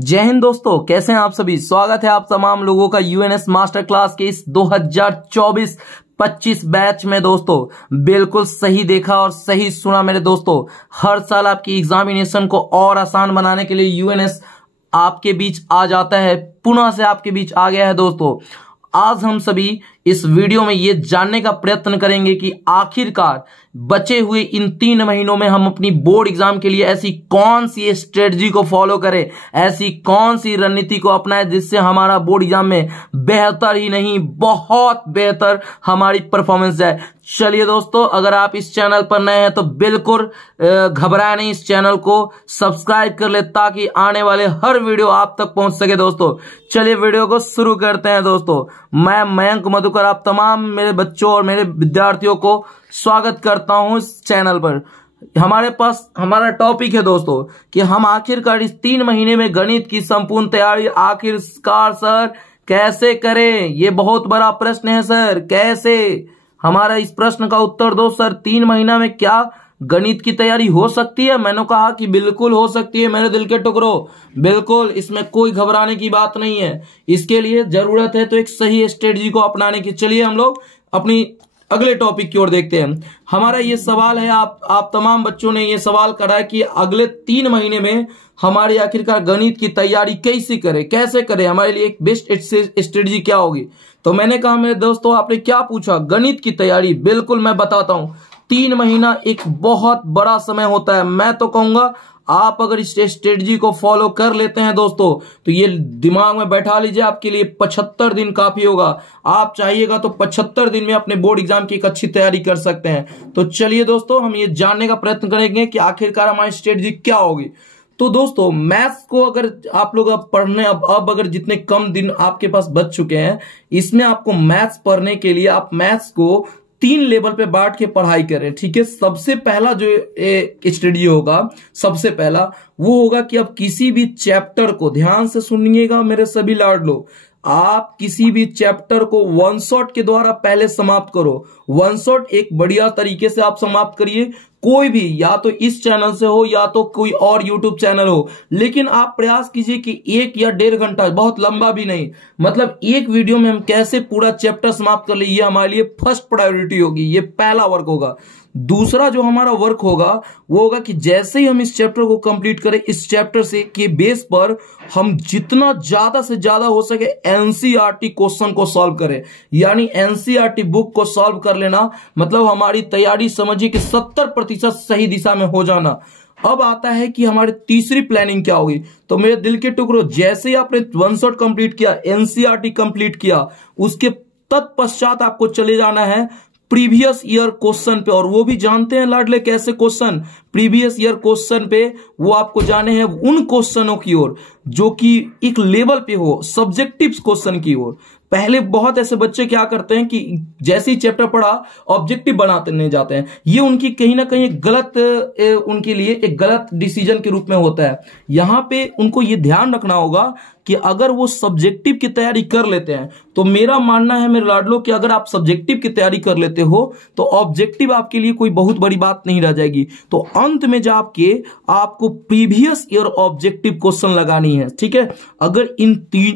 जय हिंद दोस्तों, कैसे हैं आप सभी। स्वागत है आप तमाम लोगों का यूएनएस मास्टर क्लास के इस 2024-25 बैच में। दोस्तों बिल्कुल सही देखा और सही सुना मेरे दोस्तों। हर साल आपकी एग्जामिनेशन को और आसान बनाने के लिए यूएनएस आपके बीच आ जाता है, पुनः से आपके बीच आ गया है। दोस्तों आज हम सभी इस वीडियो में ये जानने का प्रयत्न करेंगे कि आखिरकार बचे हुए इन 3 महीनों में हम अपनी बोर्ड एग्जाम के लिए ऐसी कौन सी स्ट्रेटजी को फॉलो करें, ऐसी कौन सी रणनीति को अपनाएं जिससे हमारा बोर्ड एग्जाम में बेहतर ही नहीं बहुत बेहतर हमारी परफॉर्मेंस जाए। चलिए दोस्तों, अगर आप इस चैनल पर नए हैं तो बिल्कुल घबराए नहीं, इस चैनल को सब्सक्राइब कर ले ताकि आने वाले हर वीडियो आप तक पहुंच सके। दोस्तों चलिए वीडियो को शुरू करते हैं। दोस्तों मैं मयंक मधुकर आप तमाम मेरे बच्चों और मेरे विद्यार्थियों को स्वागत करता हूं इस चैनल पर। हमारे पास हमारा टॉपिक है दोस्तों कि हम आखिरकार इस 3 महीने में गणित की संपूर्ण तैयारी आखिरकार सर कैसे करें। ये बहुत बड़ा प्रश्न है सर, कैसे। हमारा इस प्रश्न का उत्तर दो सर। 3 महीना में क्या गणित की तैयारी हो सकती है? मैंने कहा कि बिल्कुल हो सकती है मेरे दिल के टुकड़ों, बिल्कुल, इसमें कोई घबराने की बात नहीं है। इसके लिए जरूरत है तो एक सही स्ट्रेटजी को अपनाने की। चलिए हम लोग अपनी अगले टॉपिक की ओर देखते हैं। हमारा ये सवाल है, आप तमाम बच्चों ने ये सवाल करा है कि अगले 3 महीने में हमारी आखिरकार गणित की तैयारी कैसे करें, हमारे लिए एक बेस्ट स्ट्रेटजी क्या होगी। तो मैंने कहा मेरे दोस्तों, आपने क्या पूछा, गणित की तैयारी। बिल्कुल मैं बताता हूं, 3 महीना एक बहुत बड़ा समय होता है। मैं तो कहूंगा आप अगर इस स्ट्रेटजी को फॉलो कर लेते हैं दोस्तों तो ये दिमाग में बैठा लीजिए, आपके लिए 75 दिन काफी होगा। आप चाहिएगा तो 75 दिन में अपने बोर्ड एग्जाम की एक अच्छी तैयारी कर सकते हैं। तो चलिए दोस्तों, हम ये जानने का प्रयत्न करेंगे कि आखिरकार हमारी स्ट्रेटजी क्या होगी। तो दोस्तों मैथ्स को अगर आप लोग अब पढ़ने अब अगर जितने कम दिन आपके पास बच चुके हैं, इसमें आपको मैथ्स पढ़ने के लिए आप मैथ्स को 3 लेवल पे बांट के पढ़ाई करें, ठीक है। सबसे पहला जो स्टडी होगा, सबसे पहला वो होगा कि अब किसी भी चैप्टर को ध्यान से सुनिएगा मेरे सभी लाडलो, आप किसी भी चैप्टर को वन शॉट के द्वारा पहले समाप्त करो। वन शॉट एक बढ़िया तरीके से आप समाप्त करिए। कोई भी, या तो इस चैनल से हो या तो कोई और यूट्यूब चैनल हो, लेकिन आप प्रयास कीजिए कि 1 या 1.5 घंटा, बहुत लंबा भी नहीं, मतलब एक वीडियो में हम कैसे पूरा चैप्टर समाप्त कर ले, ये हमारे लिए फर्स्ट प्रायोरिटी होगी। ये पहला वर्क होगा। दूसरा जो हमारा वर्क होगा वो होगा कि जैसे ही हम इस चैप्टर को कंप्लीट करें, इस चैप्टर से के बेस पर हम जितना ज्यादा से ज्यादा हो सके एनसीईआरटी क्वेश्चन को सॉल्व करें। यानी एनसीईआरटी बुक को सॉल्व कर लेना मतलब हमारी तैयारी समझिए कि 70% सही दिशा में हो जाना। अब आता है कि हमारी तीसरी प्लानिंग क्या होगी। तो मेरे दिल के टुकड़ों, जैसे ही आपने वन शॉट कंप्लीट किया, एनसीईआरटी कंप्लीट किया, उसके तत्पश्चात आपको चले जाना है प्रीवियस ईयर क्वेश्चन पे। और वो भी जानते हैं लाडले कैसे क्वेश्चन, प्रीवियस ईयर क्वेश्चन पे वो आपको जाने हैं उन क्वेश्चनों की ओर जो कि एक लेवल पे हो, सब्जेक्टिव क्वेश्चन की ओर। पहले बहुत ऐसे बच्चे क्या करते हैं कि जैसे ही चैप्टर पढ़ा ऑब्जेक्टिव बनाते नहीं जाते हैं। ये उनकी कहीं ना कहीं उनके लिए एक गलत डिसीजन के रूप में होता है। यहां पे उनको ये ध्यान रखना होगा कि अगर वो सब्जेक्टिव की तैयारी कर लेते हैं, तो मेरा मानना है मेरे लाडलो कि अगर आप सब्जेक्टिव की तैयारी कर लेते हो तो ऑब्जेक्टिव आपके लिए कोई बहुत बड़ी बात नहीं रह जाएगी। तो अंत में जाके आपको प्रीवियस ईयर ऑब्जेक्टिव क्वेश्चन लगानी है, ठीक है। अगर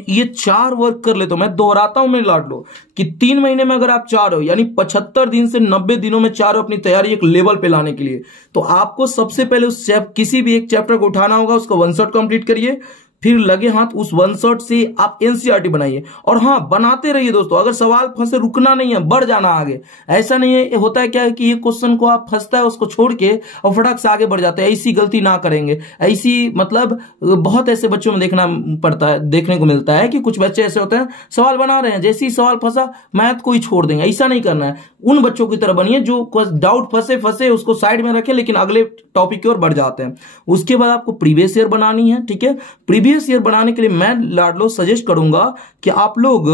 ये 4 वर्क कर ले, तो मैं दोहराता हूं मेरे लाडलो कि 3 महीने में अगर आप 4 हो, यानी 75 दिन से 90 दिनों में 4 हो अपनी तैयारी एक लेवल पे लाने के लिए, तो आपको सबसे पहले उस किसी भी एक चैप्टर को उठाना होगा, उसका वन शॉट कंप्लीट करिए, फिर लगे हाथ उस वन शॉट से आप एनसीईआरटी बनाइए। और हाँ, बनाते रहिए दोस्तों, अगर सवाल फंसे रुकना नहीं है, बढ़ जाना आगे। ऐसा नहीं है, होता है क्या है कि ये क्वेश्चन को आप फंसता है उसको छोड़ के और फटाक से आगे बढ़ जाते हैं। ऐसी गलती ना करेंगे। ऐसी मतलब बहुत ऐसे बच्चों में देखने को मिलता है कि कुछ बच्चे ऐसे होते हैं, सवाल बना रहे हैं, जैसे ही सवाल फंसा मैथ को ही छोड़ देंगे। ऐसा नहीं करना है। उन बच्चों की तरह बनिए जो डाउट फंसे उसको साइड में रखे, लेकिन अगले टॉपिक की ओर बढ़ जाते हैं। उसके बाद आपको प्रीवियस ईयर बनानी है, ठीक है। प्रीवियस ईयर बनाने के लिए मैं लाडलो सजेस्ट करूंगा कि आप लोग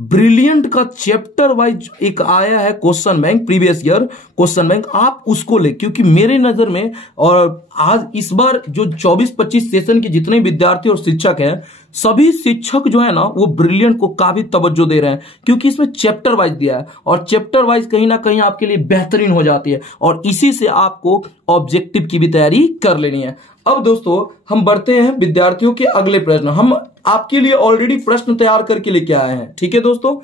ब्रिलियंट का चैप्टर वाइज एक आया है question bank, previous year question bank, आप उसको ले। क्योंकि मेरे नजर में और आज इस बार जो 24-25 सेशन के जितने विद्यार्थी और शिक्षक हैं, सभी शिक्षक जो है ना वो ब्रिलियंट को काफी तवज्जो दे रहे हैं, क्योंकि इसमें चैप्टर वाइज दिया है और चैप्टर वाइज कहीं ना कहीं आपके लिए बेहतरीन हो जाती है और इसी से आपको ऑब्जेक्टिव की भी तैयारी कर लेनी है। अब दोस्तों हम बढ़ते हैं विद्यार्थियों के अगले प्रश्न। हम आपके लिए ऑलरेडी प्रश्न तैयार करके लेके आए हैं, ठीक है दोस्तों।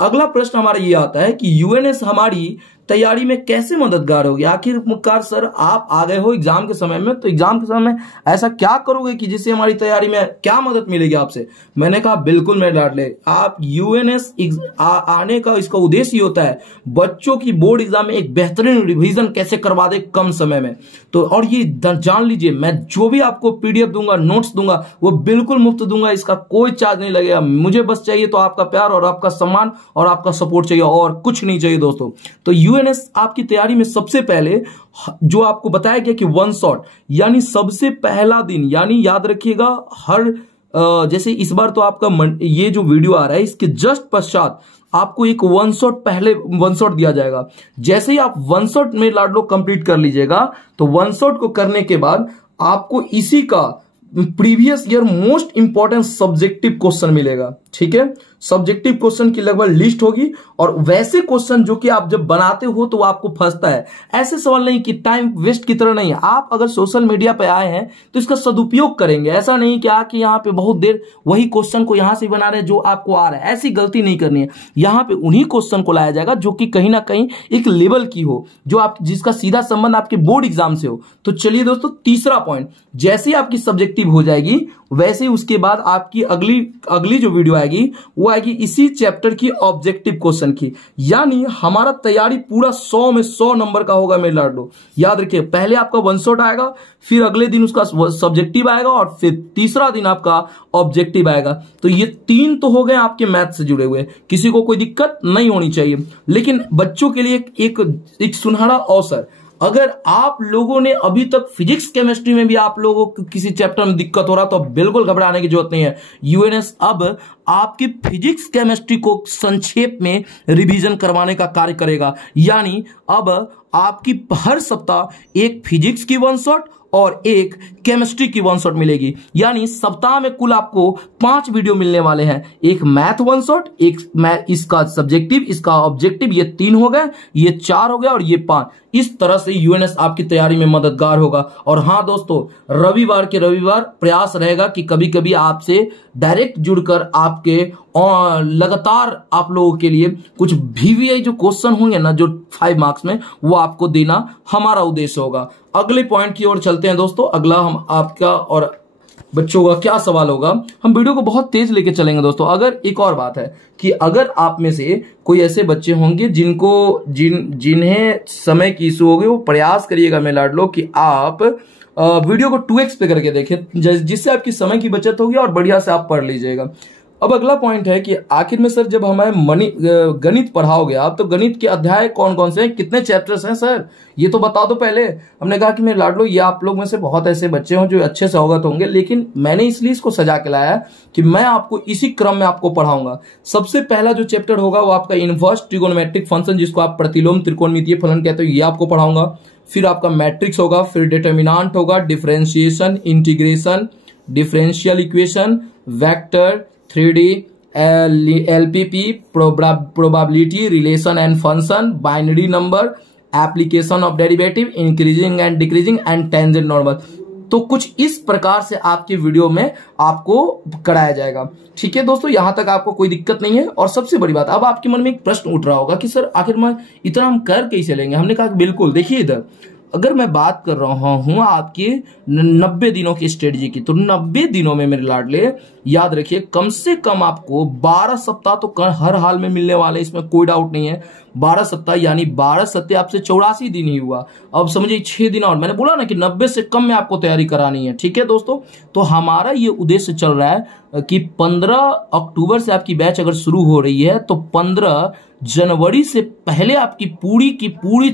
अगला प्रश्न हमारा ये आता है कि यूएनएस हमारी तैयारी में कैसे मददगार होगी। आखिरकार सर आप आ गए हो एग्जाम के समय में, तो एग्जाम के समय में ऐसा क्या करोगे कि जिससे हमारी तैयारी में क्या मदद मिलेगी आपसे। मैंने कहा बिल्कुल मेरे लाडले, आप यूएनएस आने का इसका उद्देश्य ही होता है बच्चों की बोर्ड एग्जाम में एक बेहतरीन रिवीजन कैसे करवा दे कम समय में। तो और ये जान लीजिए, मैं जो भी आपको पीडीएफ दूंगा, नोट्स दूंगा, वो बिल्कुल मुफ्त दूंगा, इसका कोई चार्ज नहीं लगेगा। मुझे बस चाहिए तो आपका प्यार और आपका सम्मान और आपका सपोर्ट चाहिए, और कुछ नहीं चाहिए दोस्तों। तो यूएनएस आपकी तैयारी में सबसे पहले जो आपको बताया गया कि वन शॉट यानी सबसे पहला दिन, यानी याद रखिएगा हर जैसे इस बार तो आपका ये जो वीडियो आ रहा है इसके जस्ट पश्चात आपको एक वन शॉट पहले वन शॉट दिया जाएगा। जैसे ही आप वन शॉट में लाडलो कंप्लीट कर लीजिएगा, तो वन शॉट को करने के बाद आपको इसी का previous year most important subjective question मिलेगा, ठीक है। सब्जेक्टिव क्वेश्चन की लगभग लिस्ट होगी और वैसे क्वेश्चन जो कि आप जब बनाते हो तो वो आपको फंसता है। ऐसे सवाल नहीं कि टाइम वेस्ट की तरह नहीं है। आप अगर सोशल मीडिया पे आए हैं तो इसका सदुपयोग करेंगे। ऐसा नहीं कि आके यहाँ पे बहुत देर वही क्वेश्चन को यहां से बना रहे हैं जो आपको आ रहा है, ऐसी गलती नहीं करनी है। यहाँ पे उन्हीं क्वेश्चन को लाया जाएगा जो कि कहीं ना कहीं एक लेवल की हो, जो आप जिसका सीधा संबंध आपके बोर्ड एग्जाम से हो। तो चलिए दोस्तों, तीसरा पॉइंट, जैसे ही आपकी सब्जेक्टिव हो जाएगी वैसे ही उसके बाद आपकी अगली जो वीडियो आएगी वो आएगी इसी चैप्टर की ऑब्जेक्टिव क्वेश्चन की। यानी हमारा तैयारी पूरा 100 में 100 नंबर का होगा मेरे लाडलो। याद रखिए, पहले आपका वन शॉट आएगा, फिर अगले दिन उसका सब्जेक्टिव आएगा और फिर तीसरा दिन आपका ऑब्जेक्टिव आएगा। तो ये 3 तो हो गए आपके मैथ से जुड़े हुए, किसी को कोई दिक्कत नहीं होनी चाहिए। लेकिन बच्चों के लिए एक सुनहरा अवसर, अगर आप लोगों ने अभी तक फिजिक्स केमिस्ट्री में भी आप लोगों को किसी चैप्टर में दिक्कत हो रहा तो बिल्कुल घबराने की जरूरत नहीं है। यूएनएस अब आपकी फिजिक्स केमिस्ट्री को संक्षेप में रिवीजन करवाने का कार्य करेगा। यानी अब आपकी हर सप्ताह एक फिजिक्स की वन शॉट और एक केमिस्ट्री की वन शॉट मिलेगी। यानी सप्ताह में कुल आपको 5 वीडियो मिलने वाले हैं। एक मैथ वन शॉट, एक इसका सब्जेक्टिव, इसका ऑब्जेक्टिव, ये 3 हो गए, ये 4 हो गए और ये 5। इस तरह से यूएनएस आपकी तैयारी में मददगार होगा। और हाँ दोस्तों, रविवार के रविवार प्रयास रहेगा कि कभी कभी आपसे डायरेक्ट जुड़कर आपके लगातार आप लोगों के लिए कुछ VVI जो क्वेश्चन होंगे ना, जो 5 मार्क्स में, वो आपको देना हमारा उद्देश्य होगा। अगले पॉइंट की ओर चलते हैं दोस्तों। अगला हम आपका और बच्चों का क्या सवाल होगा, हम वीडियो को बहुत तेज लेके चलेंगे दोस्तों। अगर एक और बात है कि अगर आप में से कोई ऐसे बच्चे होंगे जिन्हें समय की इशू होगी, वो प्रयास करिएगा मेरे लाडलो कि आप वीडियो को 2x पे करके देखें, जिससे आपकी समय की बचत होगी और बढ़िया से आप पढ़ लीजिएगा। अब अगला पॉइंट है कि आखिर में सर जब हमें गणित पढ़ाओगे आप, तो गणित के अध्याय कौन कौन से हैं, कितने चैप्टर्स हैं सर, ये तो बता दो पहले। हमने कहा कि मेरे लाडलो, ये आप लोग में से बहुत ऐसे बच्चे हों जो अच्छे से अवगत होंगे, लेकिन मैंने इसलिए इसको सजा के लाया कि मैं आपको इसी क्रम में आपको पढ़ाऊंगा। सबसे पहला जो चैप्टर होगा वो आपका इनवर्स ट्रिगोनोमेट्रिक फंक्शन, जिसको आप प्रतिलोम त्रिकोणमितीय फलन कहते हो, ये आपको पढ़ाऊंगा। फिर आपका मैट्रिक्स होगा, फिर डिटर्मिनांट होगा, differentiation, integration, differential equation, vector, 3D, LPP, probability, relation and function, binary number, application of derivative, increasing and decreasing and tangent normal। तो कुछ इस प्रकार से आपकी वीडियो में आपको कराया जाएगा। ठीक है दोस्तों, यहां तक आपको कोई दिक्कत नहीं है। और सबसे बड़ी बात, अब आपके मन में एक प्रश्न उठ रहा होगा कि सर आखिर में इतना हम कर कैसे लेंगे। हमने कहा बिल्कुल, देखिए इधर अगर मैं बात कर रहा हूं आपके 90 दिनों की स्ट्रेटजी की, तो 90 दिनों में मेरे लाडले याद रखिए कम से कम आपको 12 सप्ताह तो हर हाल में मिलने वाले, इसमें कोई डाउट नहीं है। 12 सप्ताह यानी 12 सत्ते आपसे 84 दिन ही हुआ। अब समझिए 6 दिन और, मैंने बोला ना कि 90 से कम में आपको तैयारी करानी है। ठीक है दोस्तों, तो हमारा ये उद्देश्य चल रहा है कि 15 अक्टूबर से आपकी बैच अगर शुरू हो रही है तो 15 जनवरी से पहले आपकी पूरी की पूरी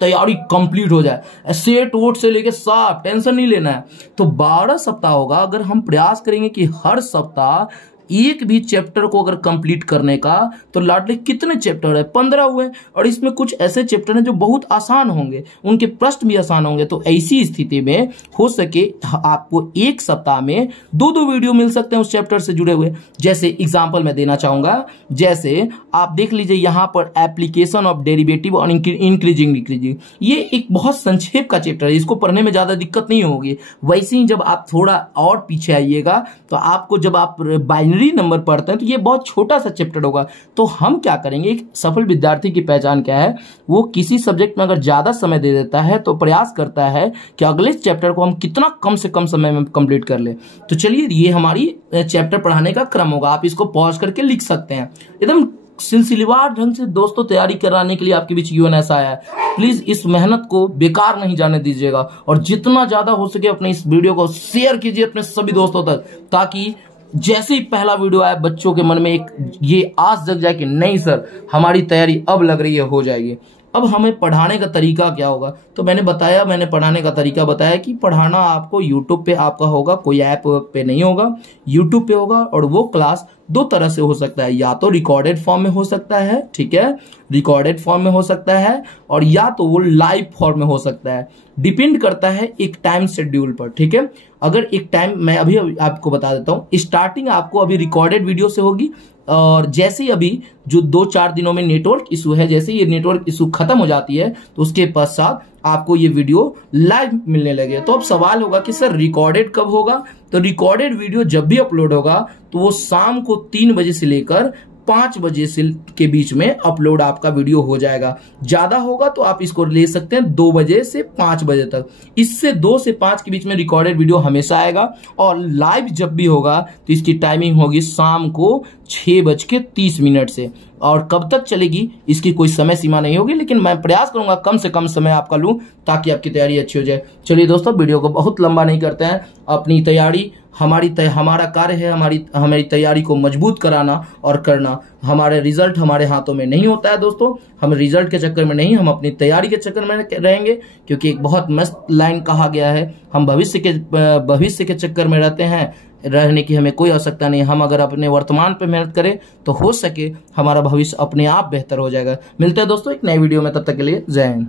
तैयारी कंप्लीट हो जाए, सेट वोट से लेके साफ, टेंशन नहीं लेना है। तो 12 सप्ताह होगा। अगर हम प्रयास करेंगे कि हर सप्ताह एक भी चैप्टर को अगर कंप्लीट करने का, तो लाडले कितने चैप्टर है, 15 हुए, और इसमें कुछ ऐसे चैप्टर हैं जो बहुत आसान होंगे, उनके प्रश्न भी आसान होंगे। तो ऐसी स्थिति में हो सके आपको एक सप्ताह में 2-2 वीडियो मिल सकते हैं उस चैप्टर से जुड़े हुए। जैसे एग्जाम्पल मैं देना चाहूंगा, जैसे आप देख लीजिए यहां पर एप्लीकेशन ऑफ डेरिवेटिव और इंक्रीजिंग डिक्रीजिंग, ये एक बहुत संक्षेप का चैप्टर है, इसको पढ़ने में ज्यादा दिक्कत नहीं होगी। वैसे ही जब आप थोड़ा और पीछे आइएगा तो आपको, जब आप बाइनरी नंबर पढ़ते हैं तो ये बहुत छोटा सा चैप्टर होगा। तो हम क्या करेंगे, एक सफल विद्यार्थी की पहचान क्या है, वो किसी सब्जेक्ट में अगर ज्यादा समय दे देता है तो प्रयास करता है कि अगले चैप्टर को हम कितना कम से कम समय में कंप्लीट कर ले। तो चलिए, ये हमारी चैप्टर पढ़ाने का क्रम होगा, आप इसको पॉज करके लिख सकते हैं। एकदम सिलसिलेवार ढंग से दोस्तों तैयारी कराने के लिए आपके बीच यूएनएस आया है। प्लीज इस मेहनत को बेकार नहीं जाने दीजिएगा, और जितना ज्यादा हो सके अपने इस वीडियो को शेयर कीजिए अपने सभी दोस्तों तक, ताकि जैसे ही पहला वीडियो आए बच्चों के मन में एक ये आस जग जाए कि नहीं सर, हमारी तैयारी अब लग रही है, हो जाएगी। अब हमें पढ़ाने का तरीका क्या होगा, तो मैंने पढ़ाने का तरीका बताया कि पढ़ाना आपको यूट्यूब पे आपका होगा, कोई ऐप पे नहीं होगा, यूट्यूब पे होगा। और वो क्लास 2 तरह से हो सकता है, या तो रिकॉर्डेड फॉर्म में हो सकता है, ठीक है, रिकॉर्डेड फॉर्म में हो सकता है, और या तो वो लाइव फॉर्म में हो सकता है। डिपेंड करता है एक टाइम शेड्यूल पर, ठीक है। अगर एक टाइम मैं अभी आपको बता देता हूँ, स्टार्टिंग आपको अभी रिकॉर्डेड वीडियो से होगी, और जैसे ही अभी जो 2-4 दिनों में नेटवर्क इशू है, जैसे ये नेटवर्क इशू खत्म हो जाती है तो उसके पश्चात आपको ये वीडियो लाइव मिलने लगे। तो अब सवाल होगा कि सर रिकॉर्डेड कब होगा, तो रिकॉर्डेड वीडियो जब भी अपलोड होगा तो वो शाम को 3 बजे से लेकर 5 बजे से के बीच में अपलोड आपका वीडियो हो जाएगा। ज्यादा होगा तो आप इसको ले सकते हैं 2 बजे से 5 बजे तक। इससे 2 से 5 के बीच में रिकॉर्डेड वीडियो हमेशा आएगा, और लाइव जब भी होगा तो इसकी टाइमिंग होगी शाम को 6:30 से। और कब तक चलेगी इसकी कोई समय सीमा नहीं होगी, लेकिन मैं प्रयास करूंगा कम से कम समय आपका लूं ताकि आपकी तैयारी अच्छी हो जाए। चलिए दोस्तों, वीडियो को बहुत लंबा नहीं करते हैं, अपनी तैयारी हमारा कार्य है, हमारी तैयारी को मजबूत कराना और करना। हमारे रिजल्ट हमारे हाथों में नहीं होता है दोस्तों, हम रिजल्ट के चक्कर में नहीं, हम अपनी तैयारी के चक्कर में रहेंगे, क्योंकि एक बहुत मस्त लाइन कहा गया है, हम भविष्य के चक्कर में रहते हैं, रहने की हमें कोई आवश्यकता नहीं। हम अगर अपने वर्तमान पे मेहनत करें तो हो सके हमारा भविष्य अपने आप बेहतर हो जाएगा। मिलते हैं दोस्तों एक नए वीडियो में, तब तक के लिए जय हिंद।